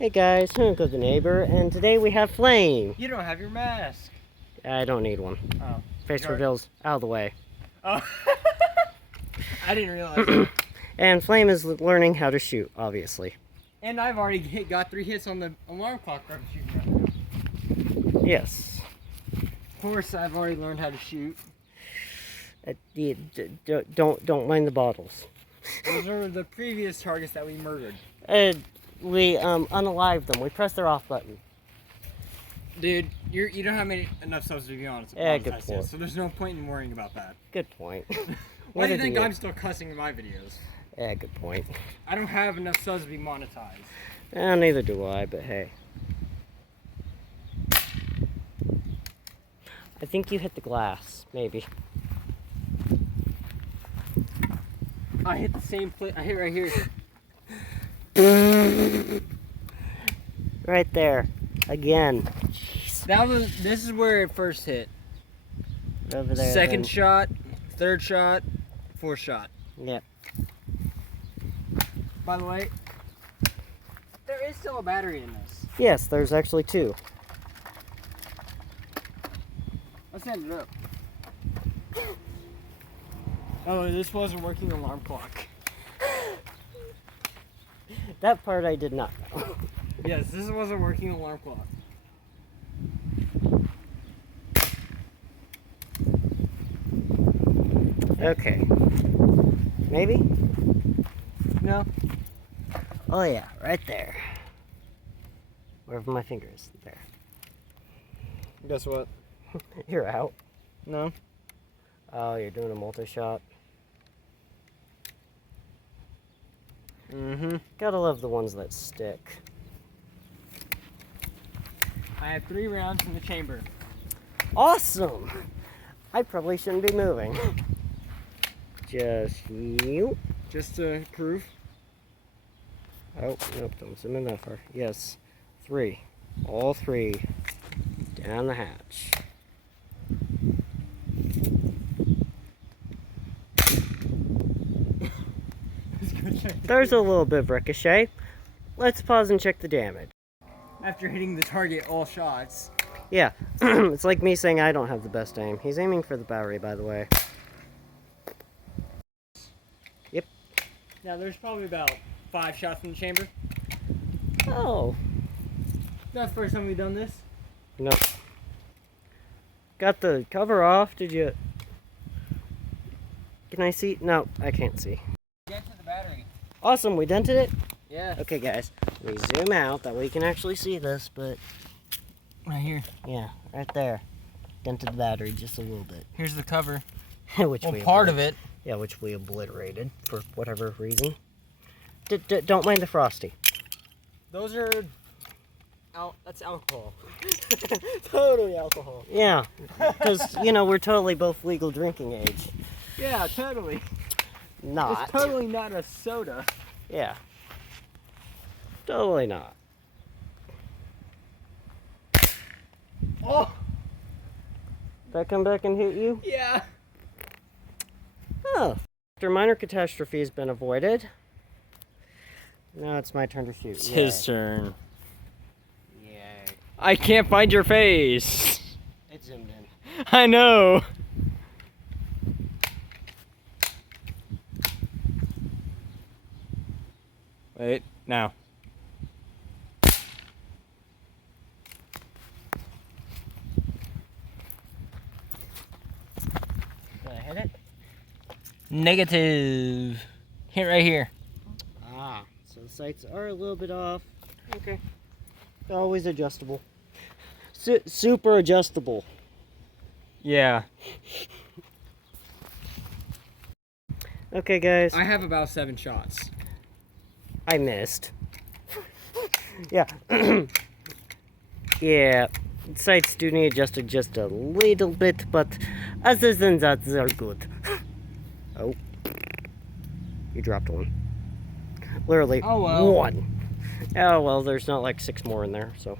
Hey guys, I'm Uncle the Neighbor, and today we have Flame. You don't have your mask. I don't need one. Oh. Face reveals out of the way. Oh. I didn't realize that. And Flame is learning how to shoot, obviously. And I've already got 3 hits on the alarm clock I'm shooting right now. Yes. Of course, I've already learned how to shoot. Don't mind the bottles. Those are the previous targets that we murdered. We unalived them. We pressed their off button. Dude, you don't have enough subs to be honest. Yeah, good point. So there's no point in worrying about that. Good point. Why do you think I'm still cussing in my videos? Yeah, good point. I don't have enough subs to be monetized. Neither do I, but hey. I think you hit the glass, maybe. I hit the same place. I hit right here. Right there. Again. Jeez. This is where it first hit. Over there. Second shot, third shot, fourth shot. Yep. By the way, there is still a battery in this. Yes, there's actually 2. Let's end it up. Oh, this wasn't working alarm clock. That part I did not know. Yes, this wasn't working alarm clock. Okay. Maybe? No. Oh yeah, right there. Wherever my finger is. There. Guess what? You're out. No. Oh, you're doing a multi-shot. Mm-hmm. Gotta love the ones that stick. I have 3 rounds in the chamber. Awesome! I probably shouldn't be moving. Just you. Just to prove. Oh, nope, don't zoom in that far. Yes. 3. All 3. Down the hatch. There's a little bit of ricochet. Let's pause and check the damage. After hitting the target all shots. Yeah, it's like me saying I don't have the best aim. He's aiming for the battery, by the way. Yep. Now there's probably about 5 shots in the chamber. Oh. That's the first time we've done this. No. Got the cover off. Did you... Can I see? No, I can't see. Get to the battery. Awesome, we dented it? Yeah. Okay, guys. We zoom out. That way you can actually see this, but... Right here. Yeah, right there. Dented the battery just a little bit. Here's the cover. Which well, part of it. Yeah, which we obliterated for whatever reason. Don't mind the frosty. Those are... that's alcohol. Totally alcohol. Yeah, because, you know, we're totally both legal drinking age. Yeah, totally. Not. It's totally not a soda. Yeah. Totally not. Oh! Did that come back and hit you? Yeah. Oh. After minor catastrophe has been avoided, now it's my turn to shoot. It's his turn. Yay. I can't find your face. It zoomed in. I know. Wait, now. Did I hit it? Negative. Hit right here. Ah, so the sights are a little bit off. Okay. They're always adjustable. Super adjustable. Yeah. Okay, guys. I have about 7 shots. I missed. Yeah. Yeah. Sights do need adjusted just a little bit, but other than that, they're good. Oh. You dropped one. Literally one. Oh, well, there's not like 6 more in there, so.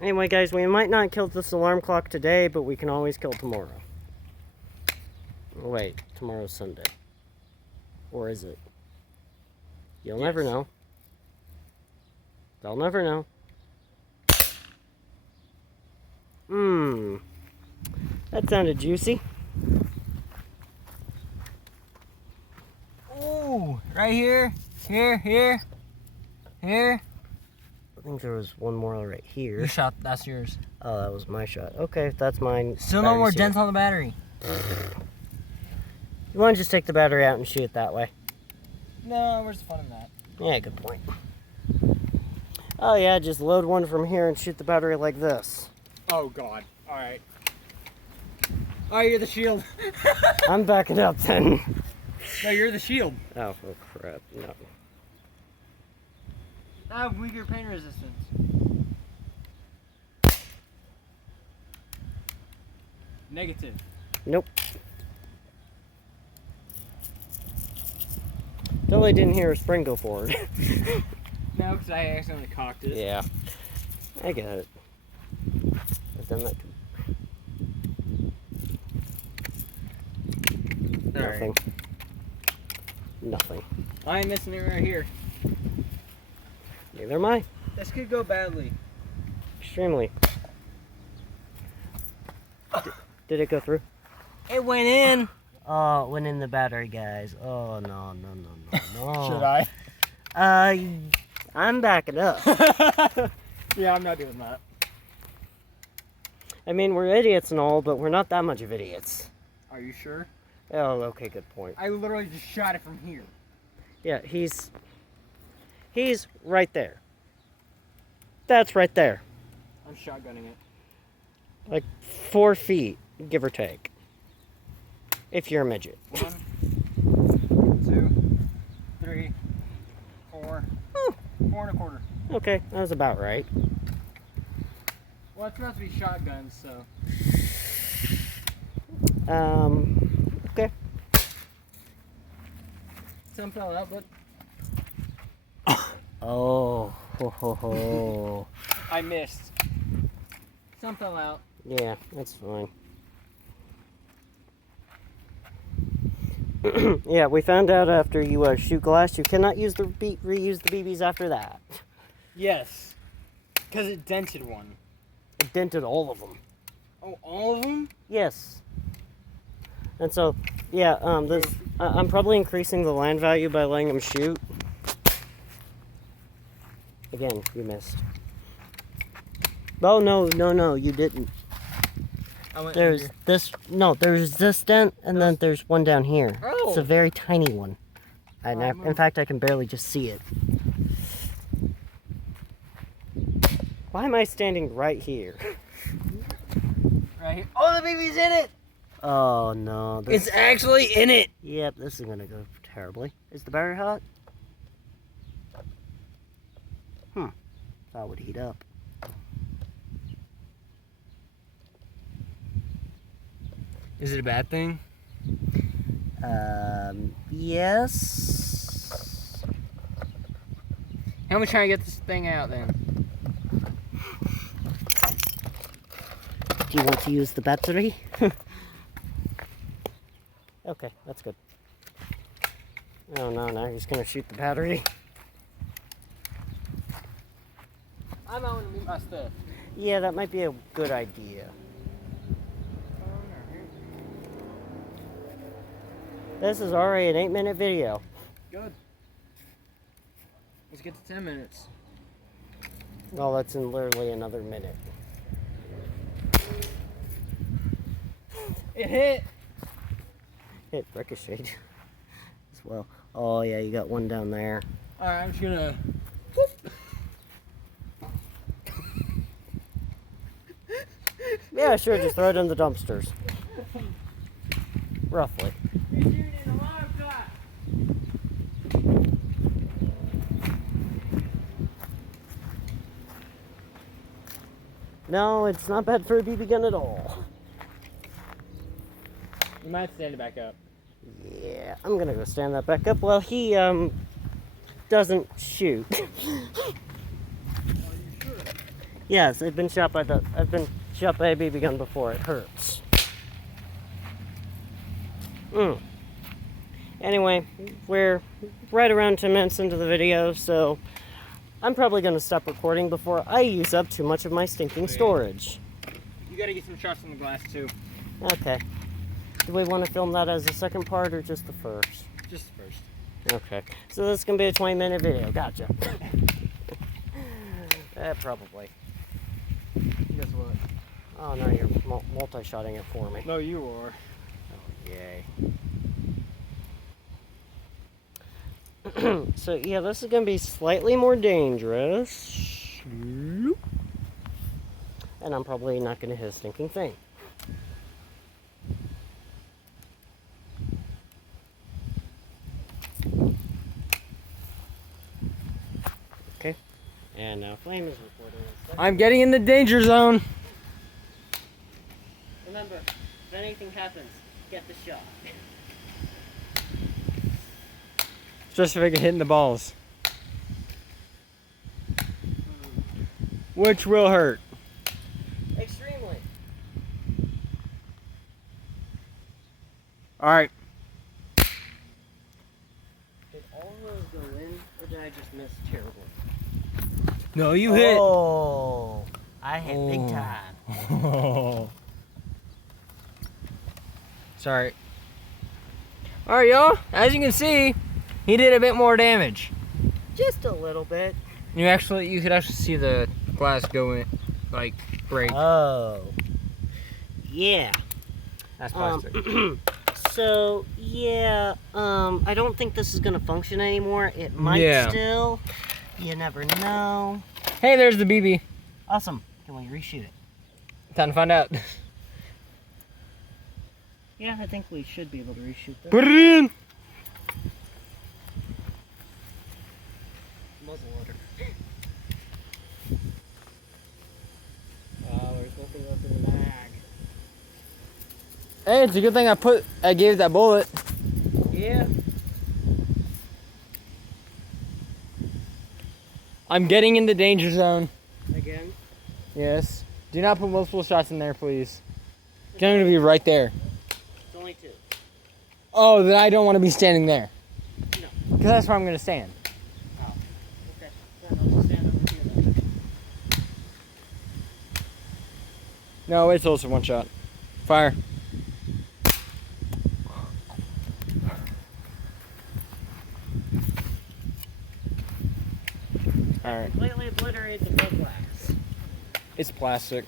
Anyway, guys, we might not kill this alarm clock today, but we can always kill tomorrow. Wait, tomorrow's Sunday. Or is it? You'll never know. They'll never know. That sounded juicy. Ooh, right here, here. I think there was one more right here. Your shot, that's yours. Oh, that was my shot. Okay, if that's mine. Still no more dents on the battery. You want to just take the battery out and shoot it that way? No, where's the fun in that? Yeah, good point. Oh yeah, just load one from here and shoot the battery like this. Oh God, alright. Alright, you're the shield. I'm backing up then. No, you're the shield. Oh crap, no. I have weaker pain resistance. Negative. Nope. Totally didn't hear a spring go forward. No, because I accidentally cocked it. Yeah. I get it. I've done that too. Nothing. Nothing. I'm missing it right here. Neither am I. This could go badly. Extremely. Did it go through? It went in. Oh, it went in the battery, guys. Oh, no. Should I? I'm backing up. Yeah, I'm not doing that. I mean, we're idiots and all, but we're not that much of idiots. Are you sure? Oh, okay, good point. I literally just shot it from here. Yeah, he's right there. That's right there. I'm shotgunning it. Like 4 feet, give or take. If you're a midget. 1, 2, 3, 4. 4 1/4. Okay, that was about right. Well, it's supposed to be shotguns, so. Okay. Some fell out, but Oh, ho, ho, ho. I missed. Some fell out. Yeah, that's fine. Yeah, we found out after you shoot glass, you cannot use the reuse the BBs after that. Yes. Because it dented one. It dented all of them. Oh, all of them? Yes. And so, yeah, I'm probably increasing the land value by letting them shoot. Again, you missed. Oh, no, you didn't. There's this dent, and then there's one down here. Oh. It's a very tiny one. And in fact, I can barely just see it. Why am I standing right here? Right here. Oh, the baby's in it! Oh, no. It's actually in it! Yep, this is gonna go terribly. Is the battery hot? That would heat up. Is it a bad thing? Yes. How am I trying to get this thing out then? Do you want to use the battery? Okay, that's good. Oh no, now he's gonna shoot the battery. I'm not gonna move my stuff. Yeah, that might be a good idea. This is already an 8-minute video. Good. Let's get to 10 minutes. Oh, that's in literally another minute. It hit! Hit ricocheted as well. Oh yeah, you got one down there. Alright, I'm just gonna... Yeah, sure, just throw it in the dumpsters. Roughly. No, it's not bad for a BB gun at all. You might stand it back up. Yeah, I'm gonna go stand that back up while he doesn't shoot. Yes, I've been shot by a BB gun before. It hurts. Anyway, we're right around 10 minutes into the video, so I'm probably going to stop recording before I use up too much of my stinking storage. You gotta get some shots on the glass too. Okay. Do we want to film that as the second part or just the first? Just first. Okay. So this is going to be a 20-minute video. Gotcha. Probably. Guess what? Oh, no, you're multi-shotting it for me. No, you are. Oh, yay. So, yeah, this is going to be slightly more dangerous. And I'm probably not going to hit a stinking thing. Okay. And now Flame is recording. I'm getting in the danger zone. Remember, if anything happens, get the shot. Just if I get hit in the balls. Which will hurt. Extremely. Alright. Did all of those go in, or did I just miss terribly? No, you hit. Oh, I hit big time. Oh. Sorry. Alright, y'all. As you can see, he did a bit more damage. Just a little bit. You could actually see the glass go in, like, break. Oh. Yeah. That's plastic. So, yeah, I don't think this is going to function anymore. It might still. You never know. Hey, there's the BB. Awesome. Can we reshoot it? Time to find out. Yeah, I think we should be able to reshoot this. Put it in! Muzzle loader. Oh, there's nothing left in the bag. Hey, it's a good thing I gave that bullet. Yeah. I'm getting in the danger zone. Again? Yes. Do not put multiple shots in there, please. I'm gonna be right there. It's only 2. Oh, then I don't want to be standing there. No. Because that's where I'm gonna stand. Oh. Okay. Then I'll just stand over here then. No, wait till it's a one shot. Fire. Alright. Completely obliterate the blood glass. It's plastic.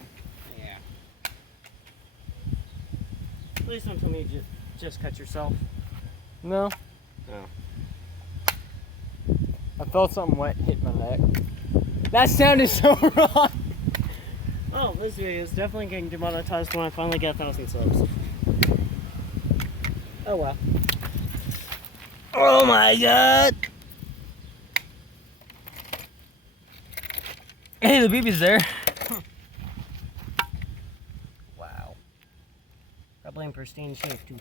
Yeah. Please don't tell me you just cut yourself. No. No. I felt something wet hit my neck. That sounded so wrong. Oh, this video is definitely getting demonetized when I finally get 1,000 subs. Oh well. Oh my god! Hey, the BB's there. Wow. Probably in pristine shape too.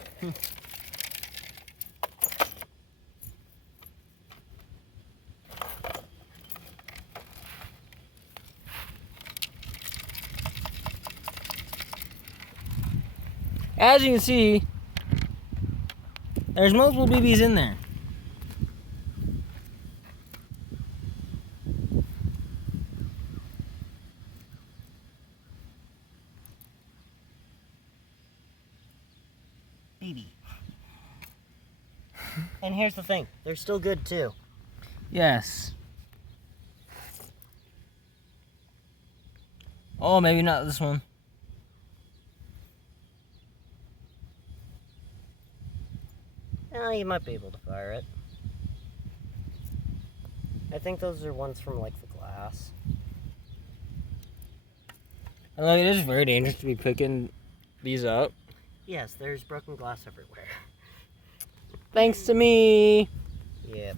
As you can see, there's multiple BBs in there. BB. And here's the thing, they're still good too. Yes. Oh, maybe not this one. You might be able to fire it. I think those are ones from like the glass. And look, it is very dangerous to be picking these up. Yes, there's broken glass everywhere. Thanks to me. Yep.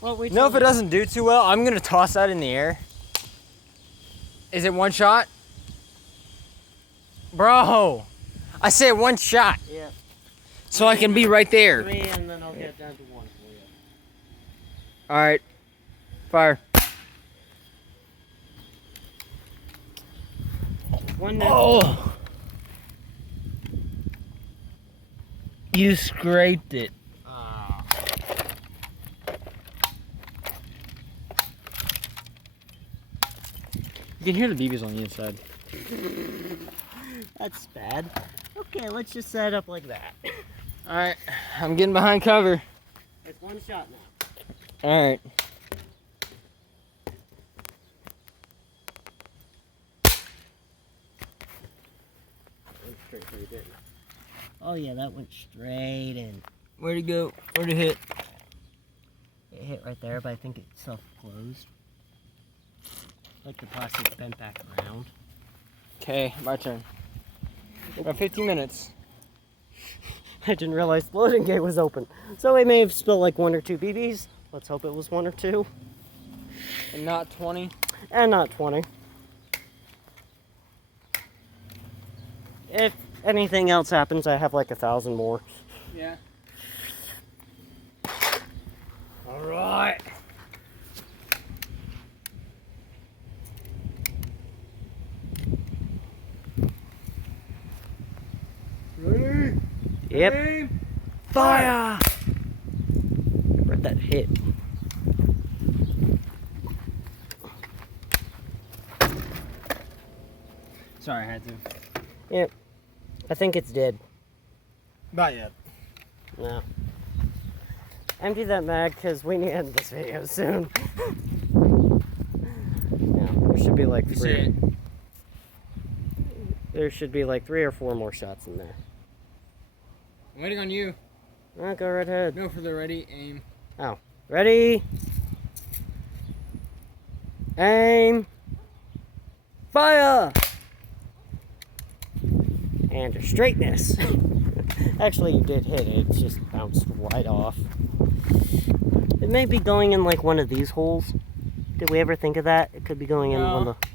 Well, You know, if it doesn't do too well, I'm gonna toss that in the air. Is it one shot? Bro, I said one shot. Yeah. So I can be right there. 3 and then I'll get down to 1 for you. Alright. Fire. One now. Oh! You scraped it. You can hear the BBs on the inside. That's bad. Okay, let's just set it up like that. Alright, I'm getting behind cover. It's one shot now. Alright. Oh yeah, that went straight in. Where'd it go? Where'd it hit? It hit right there, but I think it self-closed. Like the plastic's bent back around. Okay, my turn. About 15 minutes. I didn't realize the loading gate was open. So I may have spilled like 1 or 2 BBs. Let's hope it was 1 or 2. And not 20? And not 20. If anything else happens, I have like 1,000 more. Yeah. Alright. Ready? Yep. Aim. Fire! Where'd that hit? Sorry, I had to. Yep. I think it's dead. Not yet. No. Empty that mag because we need to end this video soon. Yeah, there should be like You see 3. it? There should be like 3 or 4 more shots in there. I'm waiting on you. Alright, go right ahead. Go for the ready, aim. Oh. Ready? Aim. Fire! And your straightness. Actually, you did hit it. It just bounced right off. It may be going in like one of these holes. Did we ever think of that? It could be going in one of the...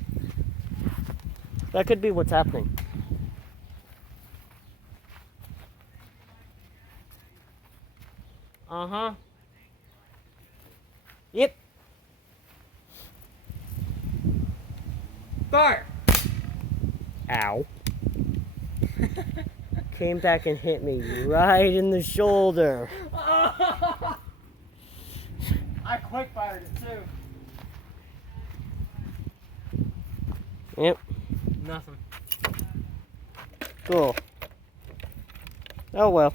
That could be what's happening. Uh-huh. Yep. Fire! Ow. Came back and hit me right in the shoulder. I quick fired it too. Yep. Nothing. Cool. Oh well.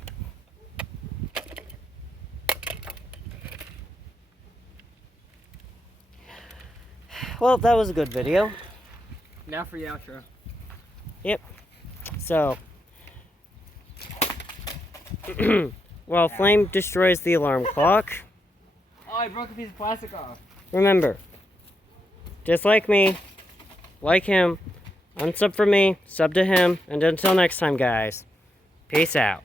Well, that was a good video. Now for the outro. Yep. So, while flame destroys the alarm clock, Oh, I broke a piece of plastic off. remember, just like me, like him, unsub for me, sub to him, and until next time, guys, peace out.